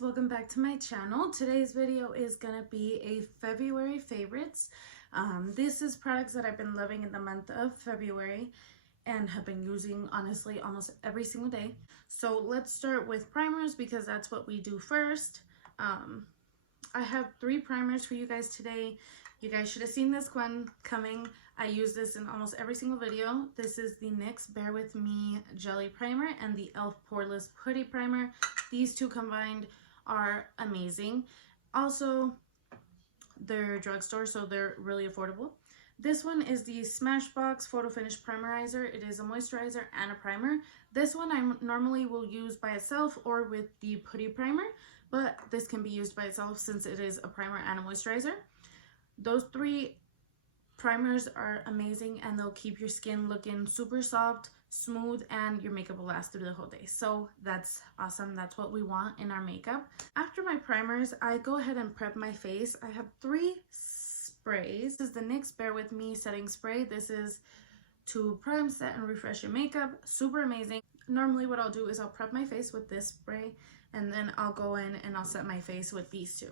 guys, welcome back to my channel. Today's video is gonna be a February favorites. This is products that I've been loving in the month of February and have been using honestly almost every single day. So let's start with primers because that's what we do first. I have 3 primers for you guys today. You guys should have seen this one coming. I use this in almost every single video. This is the NYX Bare With Me Jelly Primer and the e.l.f. Poreless Putty Primer. These two combined are amazing. Also, they're drugstore, so they're really affordable. This one is the Smashbox Photo Finish Primerizer. It is a moisturizer and a primer. This one I normally will use by itself or with the Putty Primer, but this can be used by itself since it is a primer and a moisturizer. Those 3 primers are amazing and they'll keep your skin looking super soft, smooth, and your makeup will last through the whole day. So that's awesome. That's what we want in our makeup. After my primers, I go ahead and prep my face. I have 3 sprays. This is the NYX Bare With Me Setting Spray. This is to prime, set, and refresh your makeup. Super amazing. Normally what I'll do is I'll prep my face with this spray and then I'll go in and I'll set my face with these 2.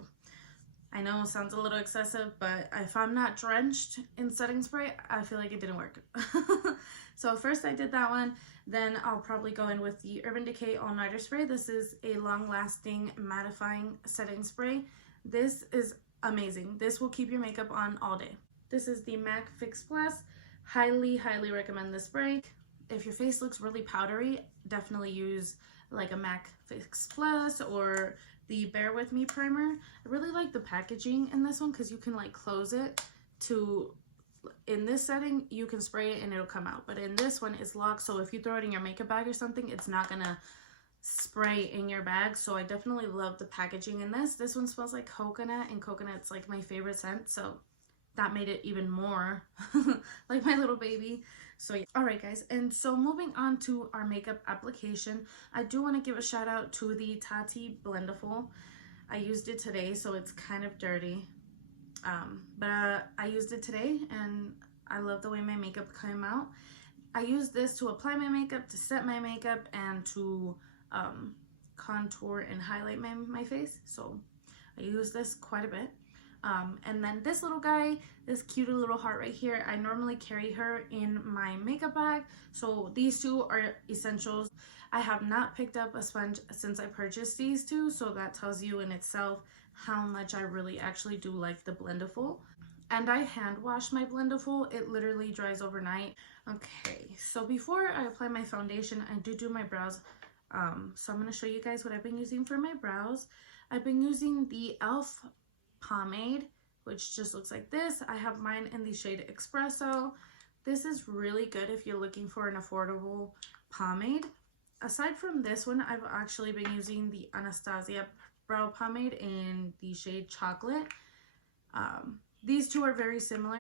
I know it sounds a little excessive, but if I'm not drenched in setting spray, I feel like it didn't work. So first I did that one, then I'll probably go in with the Urban Decay All Nighter Spray. This is a long-lasting mattifying setting spray. This is amazing. This will keep your makeup on all day. This is the MAC Fix Plus. Highly recommend this spray. If your face looks really powdery, definitely use like a MAC Fix Plus or the Bare With Me primer. I really like the packaging in this one because you can like close it to, in this setting you can spray it and it'll come out, but in this one it's locked, so if you throw it in your makeup bag or something, it's not gonna spray in your bag. So I definitely love the packaging in this. This one smells like coconut, and coconut's like my favorite scent, so that made it even more like my little baby. So yeah. Alright guys, and so moving on to our makeup application, I do want to give a shout out to the Tati Blendiful. I used it today, so it's kind of dirty, but I used it today and I love the way my makeup came out. I use this to apply my makeup, to set my makeup, and to contour and highlight my face, so I use this quite a bit. And then this little guy, this cute little heart right here, I normally carry her in my makeup bag, so these 2 are essentials. I have not picked up a sponge since I purchased these 2, so that tells you in itself how much I really actually do like the Blendiful. And I hand wash my Blendiful. It literally dries overnight. Okay, so before I apply my foundation, I do my brows. So I'm going to show you guys what I've been using for my brows. I've been using the e.l.f. pomade, which just looks like this. I have mine in the shade Espresso. This is really good if you're looking for an affordable pomade. Aside from this one, I've actually been using the Anastasia brow pomade in the shade Chocolate. These 2 are very similar.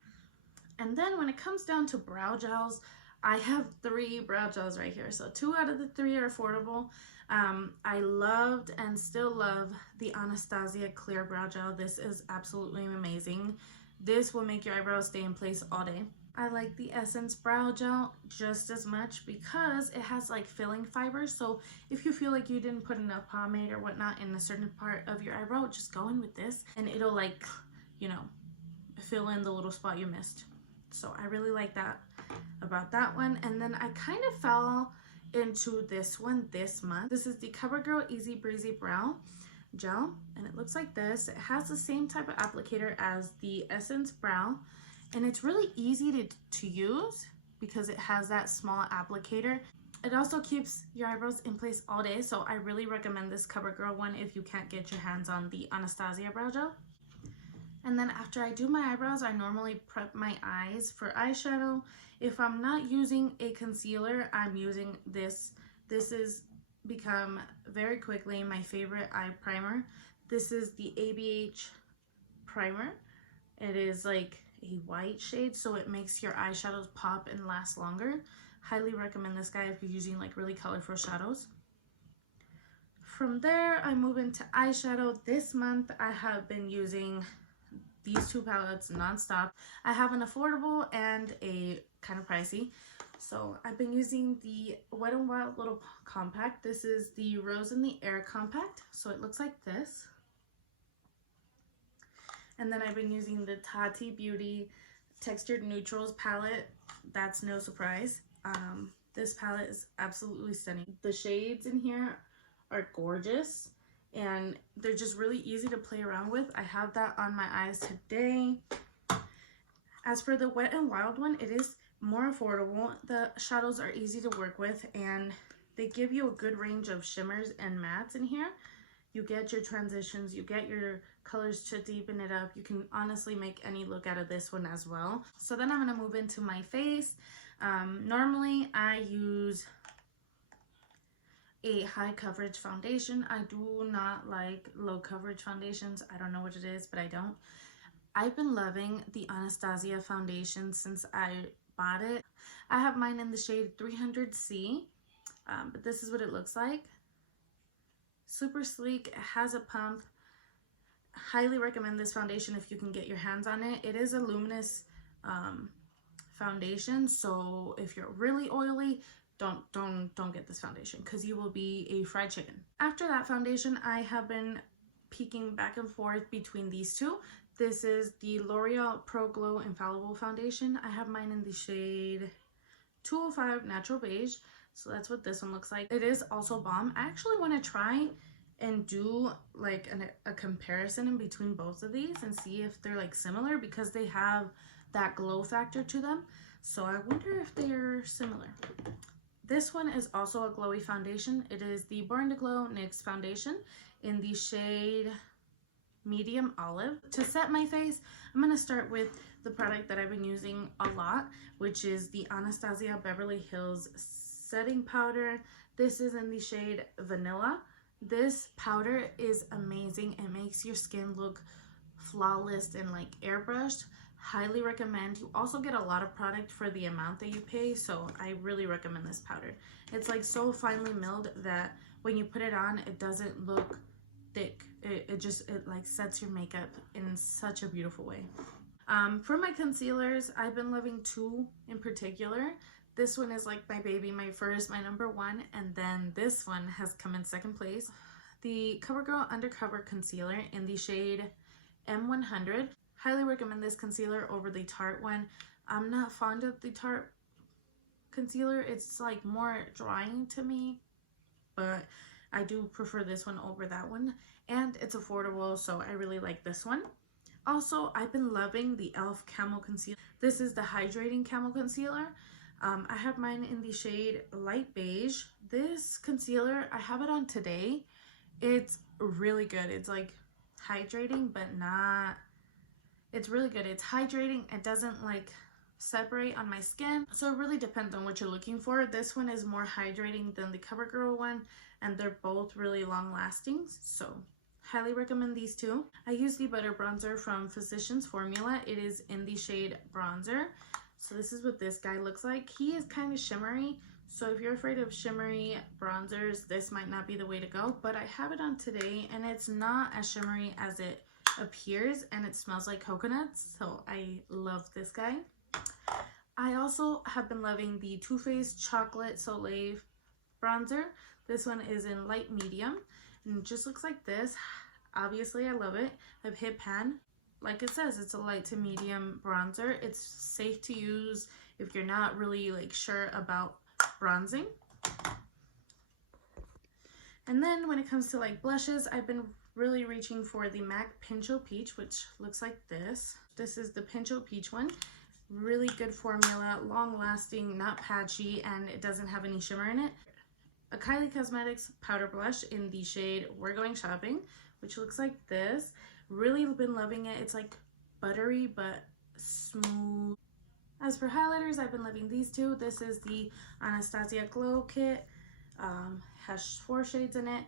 And then when it comes down to brow gels, I have 3 brow gels right here. So 2 out of the 3 are affordable. I loved and still love the Anastasia Clear Brow Gel. This is absolutely amazing. This will make your eyebrows stay in place all day. I like the Essence Brow Gel just as much because it has like filling fibers. So if you feel like you didn't put enough pomade or whatnot in a certain part of your eyebrow, just go in with this and it'll like, you know, fill in the little spot you missed. So I really like that about that one. And then I kind of fell into this one this month. This is the CoverGirl Easy Breezy Brow Gel, and it looks like this. It has the same type of applicator as the Essence Brow, and it's really easy to use because it has that small applicator. It also keeps your eyebrows in place all day, so I really recommend this CoverGirl one if you can't get your hands on the Anastasia Brow Gel. And then after I do my eyebrows, I normally prep my eyes for eyeshadow. If I'm not using a concealer, I'm using this. This has become very quickly my favorite eye primer. This is the ABH primer. It is like a white shade, so it makes your eyeshadows pop and last longer. Highly recommend this guy if you're using like really colorful shadows. From there, I move into eyeshadow. This month, I have been using these 2 palettes non-stop. I have an affordable and a kind of pricey. So I've been using the Wet n Wild Little Compact. This is the Rose in the Air Compact. So it looks like this. And then I've been using the Tati Beauty Textured Neutrals palette. That's no surprise. This palette is absolutely stunning. The shades in here are gorgeous and they're just really easy to play around with. I have that on my eyes today. As for the Wet n Wild one, it is more affordable. The shadows are easy to work with and they give you a good range of shimmers and mattes in here. You get your transitions, you get your colors to deepen it up. You can honestly make any look out of this one as well. So then I'm going to move into my face. Normally I use a high coverage foundation. I do not like low coverage foundations. I don't know what it is, but I don't. I've been loving the Anastasia foundation since I bought it. I have mine in the shade 300C, but this is what it looks like. Super sleek, it has a pump. Highly recommend this foundation if you can get your hands on it. It is a luminous foundation, so if you're really oily, don't get this foundation because you will be a fried chicken. After that foundation, I have been peeking back and forth between these two. This is the L'Oreal Pro Glow Infallible Foundation. I have mine in the shade 205 Natural Beige. So that's what this one looks like. It is also bomb. I actually want to try and do like a comparison in between both of these and see if they're like similar because they have that glow factor to them. So I wonder if they're similar. This one is also a glowy foundation. It is the Born to Glow NYX foundation in the shade Medium Olive. To set my face, I'm going to start with the product that I've been using a lot, which is the Anastasia Beverly Hills setting powder. This is in the shade Vanilla. This powder is amazing. It makes your skin look flawless and like airbrushed. Highly recommend. You also get a lot of product for the amount that you pay, so I really recommend this powder. It's like so finely milled that when you put it on, it doesn't look thick. It like sets your makeup in such a beautiful way. For my concealers, I've been loving two in particular. This one is like my baby, my number one, and then this one has come in second place. The CoverGirl Undercover Concealer in the shade M100. Highly recommend this concealer over the Tarte one. I'm not fond of the Tarte concealer. It's like more drying to me, but I do prefer this one over that one, and it's affordable, so I really like this one. Also, I've been loving the e.l.f. Camo Concealer. This is the Hydrating Camo Concealer. I have mine in the shade Light Beige. This concealer, I have it on today. It's really good. It's like hydrating, but not... It's really good. It's hydrating. It doesn't like separate on my skin. So it really depends on what you're looking for. This one is more hydrating than the CoverGirl one, and they're both really long lasting. So highly recommend these two. I use the Butter Bronzer from Physicians Formula. It is in the shade Bronzer. So this is what this guy looks like. He is kind of shimmery. So if you're afraid of shimmery bronzers, this might not be the way to go. But I have it on today and it's not as shimmery as it appears, and it smells like coconuts. So I love this guy. I also have been loving the Too Faced Chocolate Soleil bronzer. This one is in light medium and it just looks like this. Obviously I love it. I've hit pan. Like it says, it's a light to medium bronzer. It's safe to use if you're not really like sure about bronzing. And then when it comes to like blushes, I've been really reaching for the MAC Pincho Peach, which looks like this. This is the Pincho Peach one. Really good formula, long lasting, not patchy, and it doesn't have any shimmer in it. A Kylie Cosmetics powder blush in the shade We're Going Shopping, which looks like this. Really been loving it. It's like buttery but smooth. As for highlighters, I've been loving these two. This is the Anastasia Glow Kit. Has 4 shades in it.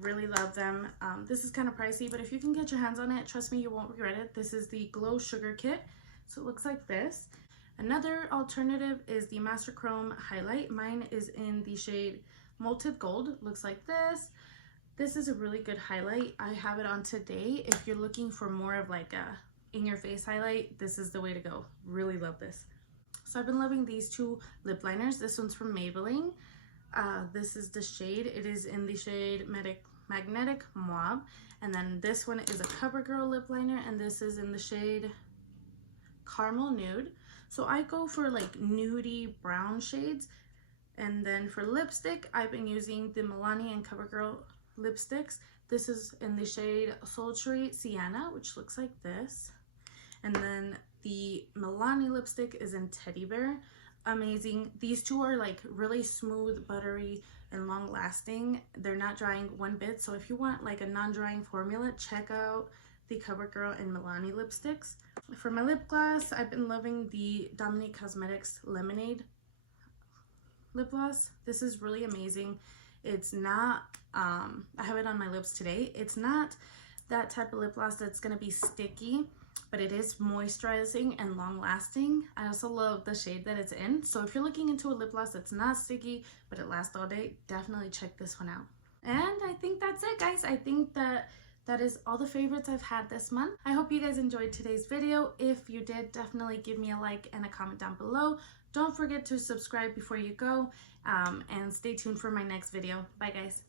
Really love them. This is kind of pricey, but if you can get your hands on it, trust me, you won't regret it. This is the Glow Sugar Kit. So it looks like this. Another alternative is the Master Chrome Highlight. Mine is in the shade Molted Gold. Looks like this. This is a really good highlight. I have it on today. If you're looking for more of like a in-your-face highlight, this is the way to go. Really love this. So I've been loving these two lip liners. This one's from Maybelline. This is the shade. It is in the shade Magnetic Mauve. And then this one is a CoverGirl lip liner, and this is in the shade Caramel Nude. So I go for like nudie brown shades. And then for lipstick, I've been using the Milani and CoverGirl lipsticks. This is in the shade Sultry Sienna, which looks like this. And then the Milani lipstick is in Teddy Bear. Amazing. These two are like really smooth, buttery, and long lasting. They're not drying one bit. So if you want like a non-drying formula, check out the CoverGirl and Milani lipsticks. For my lip gloss, I've been loving the Dominique Cosmetics Lemonade lip gloss. This is really amazing. It's not, I have it on my lips today. It's not that type of lip gloss that's going to be sticky, but it is moisturizing and long lasting. I also love the shade that it's in. So if you're looking into a lip gloss that's not sticky, but it lasts all day, definitely check this one out. And I think that's it, guys. I think that is all the favorites I've had this month. I hope you guys enjoyed today's video. If you did, definitely give me a like and a comment down below. Don't forget to subscribe before you go, and stay tuned for my next video. Bye, guys.